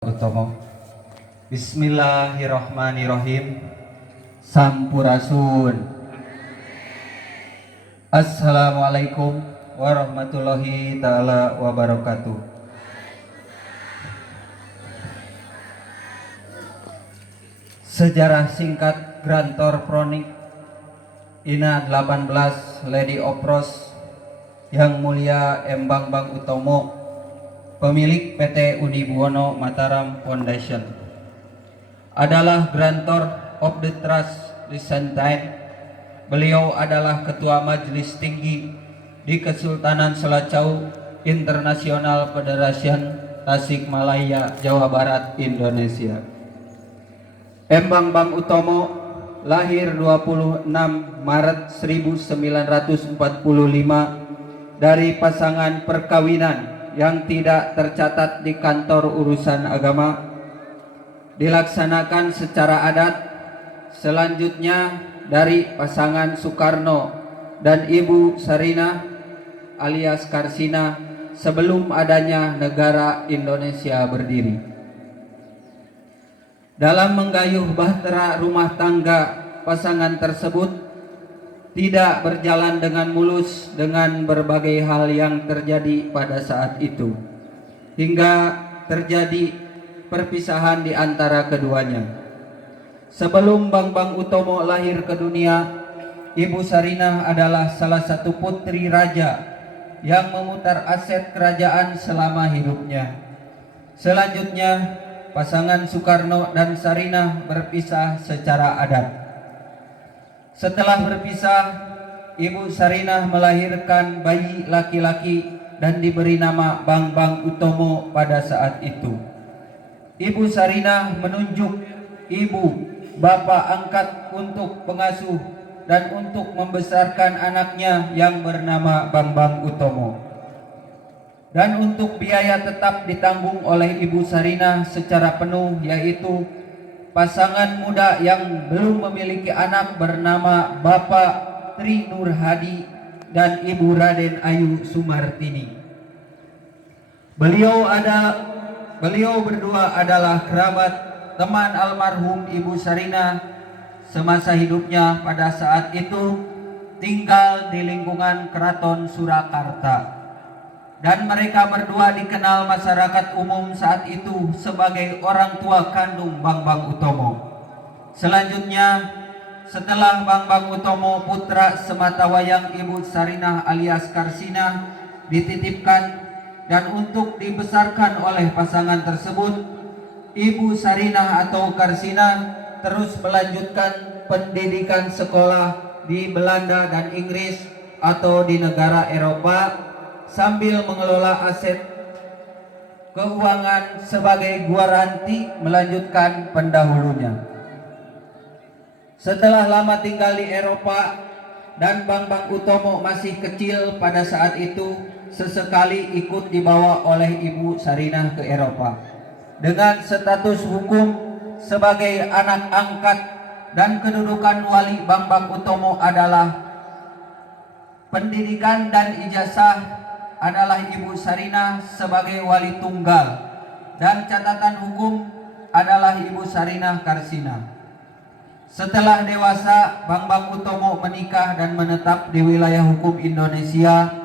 Utomo. Bismillahirrahmanirrahim. Sampurasun. Assalamualaikum warahmatullahi ta'ala wabarakatuh. Sejarah singkat Grantor Pronik Ina 18 Lady of Rose Yang Mulia M. Bambang Utomo, pemilik PT Unibuwono Mataram Foundation, adalah Grantor of the Trust Recent Time. Beliau adalah Ketua Majelis Tinggi di Kesultanan Selacau International Federation Tasikmalaya, Jawa Barat, Indonesia. M. Bambang Utomo lahir 26 Maret 1945 dari pasangan perkawinan yang tidak tercatat di kantor urusan agama, dilaksanakan secara adat. Selanjutnya dari pasangan Soekarno dan Ibu Sarinah alias Karsina sebelum adanya negara Indonesia berdiri. Dalam menggayuh bahtera rumah tangga, pasangan tersebut tidak berjalan dengan mulus dengan berbagai hal yang terjadi pada saat itu, hingga terjadi perpisahan di antara keduanya. Sebelum Bambang Utomo lahir ke dunia, Ibu Sarinah adalah salah satu putri raja yang memutar aset kerajaan selama hidupnya. Selanjutnya, pasangan Soekarno dan Sarinah berpisah secara adat. Setelah berpisah, Ibu Sarinah melahirkan bayi laki-laki dan diberi nama Bambang Utomo pada saat itu. Ibu Sarinah menunjuk ibu bapak angkat untuk pengasuh dan untuk membesarkan anaknya yang bernama Bambang Utomo. Dan untuk biaya tetap ditanggung oleh Ibu Sarinah secara penuh, yaitu pasangan muda yang belum memiliki anak bernama Bapak Tri Nur Hadi dan Ibu Raden Ayu Sumartini. Beliau berdua adalah kerabat teman almarhum Ibu Sarinah semasa hidupnya. Pada saat itu tinggal di lingkungan Keraton Surakarta. Dan mereka berdua dikenal masyarakat umum saat itu sebagai orang tua kandung Bambang Utomo. Selanjutnya, setelah Bambang Utomo putra sematawayang Ibu Sarinah alias Karsina dititipkan dan untuk dibesarkan oleh pasangan tersebut, Ibu Sarinah atau Karsina terus melanjutkan pendidikan sekolah di Belanda dan Inggris atau di negara Eropa, sambil mengelola aset keuangan sebagai guaranti melanjutkan pendahulunya. Setelah lama tinggal di Eropa dan Bambang Utomo masih kecil pada saat itu, sesekali ikut dibawa oleh Ibu Sarinah ke Eropa. Dengan status hukum sebagai anak angkat dan kedudukan wali, Bambang Utomo adalah pendidikan dan ijazah adalah Ibu Sarinah sebagai wali tunggal, dan catatan hukum adalah Ibu Sarinah Karsina. Setelah dewasa, Bambang Utomo menikah dan menetap di wilayah hukum Indonesia,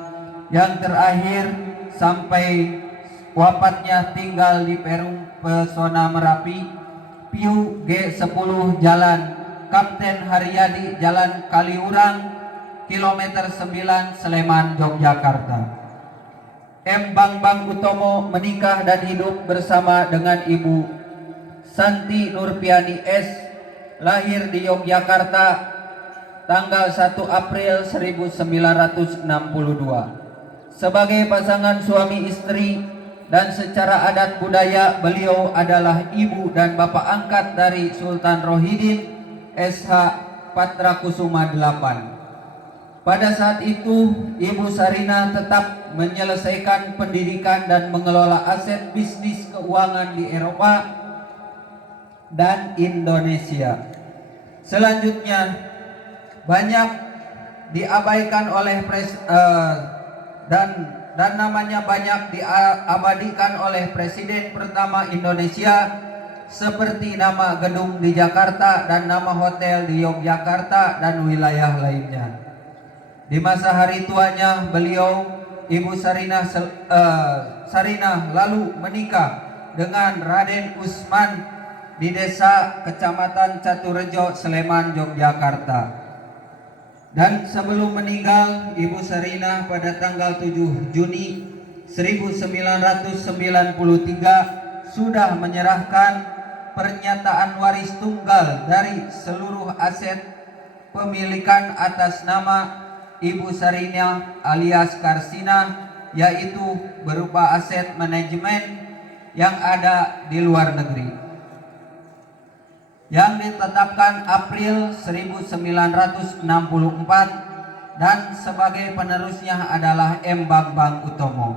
yang terakhir sampai wafatnya tinggal di Perum Pesona Merapi, Piu G10 Jalan Kapten Haryadi, Jalan Kaliurang, kilometer 9, Sleman, Yogyakarta. M. Bambang Utomo menikah dan hidup bersama dengan Ibu Santi Nurpiani S. Lahir di Yogyakarta tanggal 1 April 1962. Sebagai pasangan suami istri dan secara adat budaya, beliau adalah ibu dan bapak angkat dari Sultan Rohidin SH Patrakusuma VIII. Pada saat itu, Ibu Sarinah tetap menyelesaikan pendidikan dan mengelola aset bisnis keuangan di Eropa dan Indonesia. Selanjutnya, banyak diabaikan oleh dan dan namanya banyak diabadikan oleh Presiden pertama Indonesia, seperti nama gedung di Jakarta dan nama hotel di Yogyakarta dan wilayah lainnya. Di masa hari tuanya beliau, Ibu Sarinah lalu menikah dengan Raden Usman di desa Kecamatan Caturejo, Sleman, Yogyakarta. Dan sebelum meninggal, Ibu Sarinah pada tanggal 7 Juni 1993 sudah menyerahkan pernyataan waris tunggal dari seluruh aset pemilikan atas nama Ibu Sarinah alias Karsina, yaitu berupa aset manajemen yang ada di luar negeri, yang ditetapkan April 1964, dan sebagai penerusnya adalah M. Bambang Utomo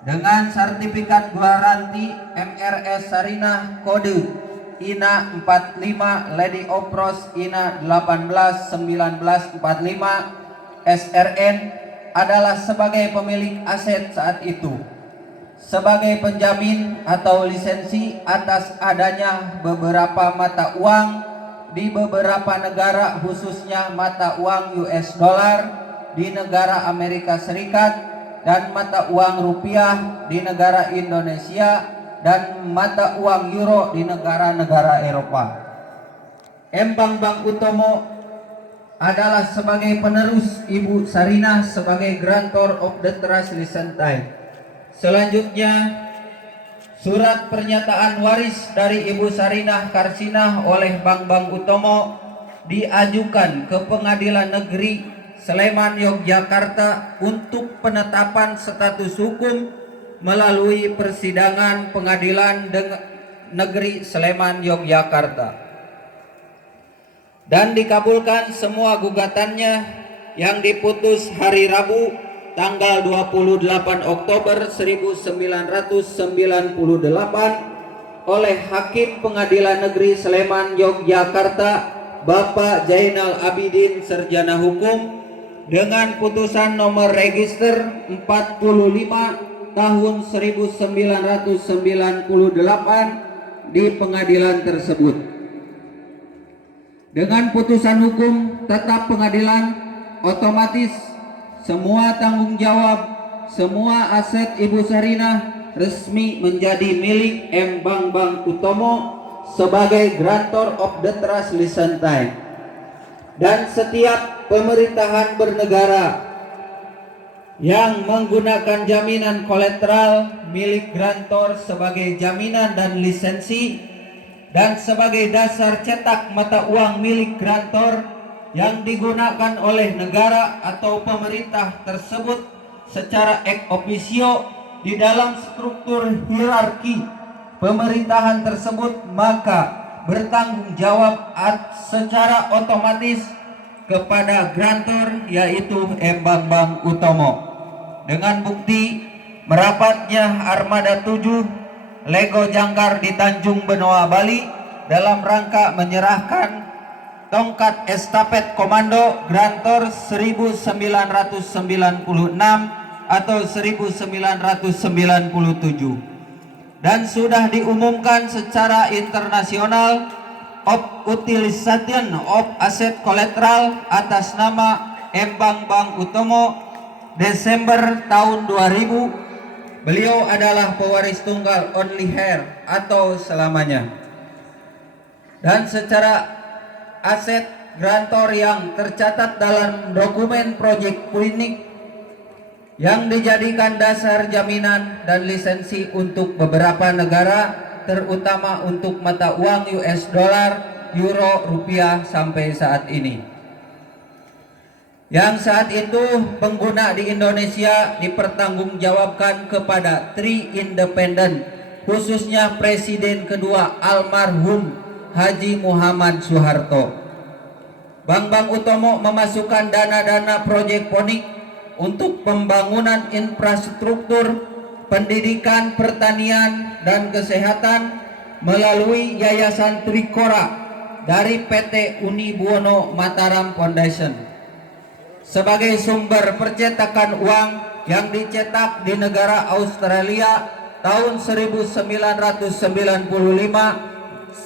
dengan sertifikat garansi MRS Sarinah kode INA 45 Lady Opros INA 18 1945 SRN adalah sebagai pemilik aset saat itu, sebagai penjamin atau lisensi atas adanya beberapa mata uang di beberapa negara, khususnya mata uang US dollar di negara Amerika Serikat dan mata uang rupiah di negara Indonesia dan mata uang euro di negara-negara Eropa. M. Bambang Utomo adalah sebagai penerus Ibu Sarinah sebagai grantor of the trust license. Selanjutnya, surat pernyataan waris dari Ibu Sarinah Karsinah oleh Bambang Utomo diajukan ke Pengadilan Negeri Sleman, Yogyakarta untuk penetapan status hukum melalui persidangan Pengadilan Negeri Sleman, Yogyakarta. Dan dikabulkan semua gugatannya yang diputus hari Rabu tanggal 28 Oktober 1998 oleh Hakim Pengadilan Negeri Sleman, Yogyakarta, Bapak Jainal Abidin Sarjana Hukum, dengan putusan nomor register 45 tahun 1998 di pengadilan tersebut. Dengan putusan hukum tetap pengadilan, otomatis semua tanggung jawab, semua aset Ibu Sarinah resmi menjadi milik M. Bambang Utomo sebagai grantor of the trust license. Dan setiap pemerintahan bernegara yang menggunakan jaminan kolateral milik grantor sebagai jaminan dan lisensi dan sebagai dasar cetak mata uang milik grantor yang digunakan oleh negara atau pemerintah tersebut secara ex officio di dalam struktur hierarki pemerintahan tersebut, maka bertanggung jawab secara otomatis kepada grantor, yaitu M. Bambang Utomo. Dengan bukti merapatnya armada 7 Lego Jangkar di Tanjung Benoa, Bali dalam rangka menyerahkan tongkat estafet komando grantor 1996 atau 1997, dan sudah diumumkan secara internasional of utilization of asset collateral atas nama M. Bambang Utomo Desember tahun 2000. Beliau adalah pewaris tunggal only heir atau selamanya. Dan secara aset grantor yang tercatat dalam dokumen proyek klinik yang dijadikan dasar jaminan dan lisensi untuk beberapa negara, terutama untuk mata uang US dollar, euro, rupiah sampai saat ini. Yang saat itu pengguna di Indonesia dipertanggungjawabkan kepada Tri Independen, khususnya Presiden kedua almarhum Haji Muhammad Soeharto. Bambang Utomo memasukkan dana-dana proyek PONIK untuk pembangunan infrastruktur, pendidikan, pertanian, dan kesehatan melalui Yayasan Trikora dari PT Uni Buwono Mataram Foundation. Sebagai sumber percetakan uang yang dicetak di negara Australia tahun 1995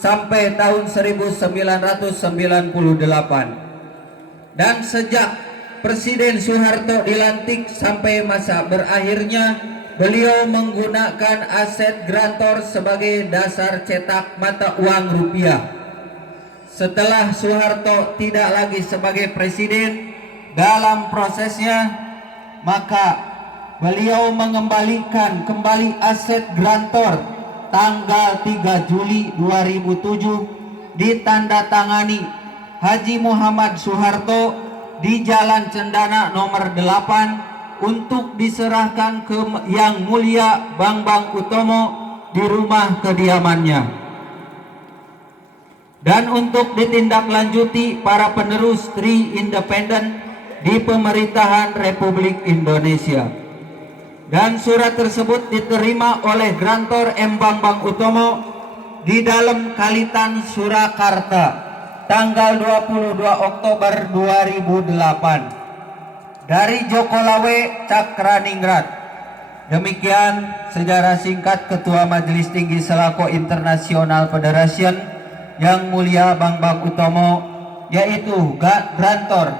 sampai tahun 1998. Dan sejak Presiden Soeharto dilantik sampai masa berakhirnya, beliau menggunakan aset grantor sebagai dasar cetak mata uang rupiah. Setelah Soeharto tidak lagi sebagai presiden, dalam prosesnya maka beliau mengembalikan kembali aset grantor tanggal 3 Juli 2007 ditandatangani Haji Muhammad Soeharto di Jalan Cendana nomor 8 untuk diserahkan ke Yang Mulia Bambang Utomo di rumah kediamannya, dan untuk ditindaklanjuti para penerus Tri Independen di pemerintahan Republik Indonesia. Dan surat tersebut diterima oleh grantor M. Bambang Utomo di dalam Kalitan, Surakarta tanggal 22 Oktober 2008 dari Jokolawe, Cakraningrat. Demikian sejarah singkat Ketua Majelis Tinggi Selako International Federation Yang Mulia Bambang Utomo, yaitu grantor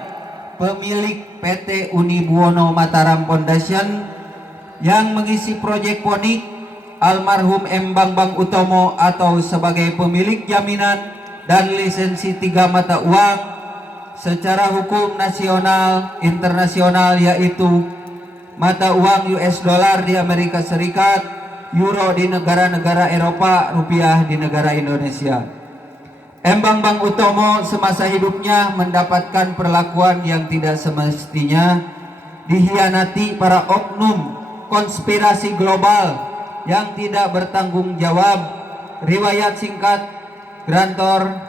pemilik PT Unibuono Mataram Foundation yang mengisi proyek ponik almarhum M. Bambang Utomo atau sebagai pemilik jaminan dan lisensi 3 mata uang secara hukum nasional internasional, yaitu mata uang US dollar di Amerika Serikat, euro di negara-negara Eropa, rupiah di negara Indonesia. M. Bambang Utomo semasa hidupnya mendapatkan perlakuan yang tidak semestinya, dihianati para oknum konspirasi global yang tidak bertanggung jawab. Riwayat singkat Grantor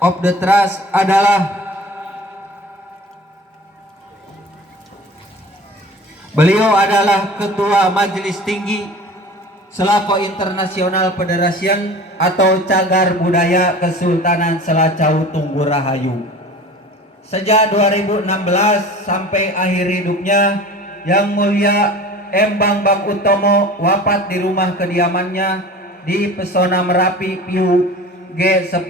of the Trust adalah beliau adalah Ketua Majelis Tinggi Selako International Federation atau Cagar Budaya Kesultanan Selacau Tunggu Rahayu. Sejak 2016 sampai akhir hidupnya, Yang Mulia M. Bambang Utomo wafat di rumah kediamannya di Pesona Merapi Piu G10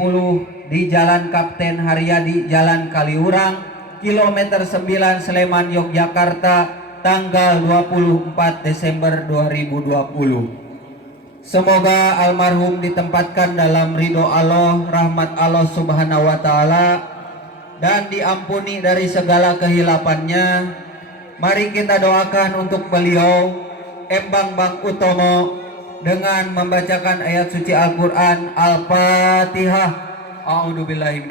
di Jalan Kapten Haryadi, Jalan Kaliurang, kilometer 9 Sleman, Yogyakarta, tanggal 24 Desember 2020. Semoga almarhum ditempatkan dalam ridho Allah, rahmat Allah Subhanahu wa Ta'ala, dan diampuni dari segala kehilafannya. Mari kita doakan untuk beliau M. Bambang Utomo dengan membacakan ayat suci Al-Quran Al-Fatihah. A'udzubillahi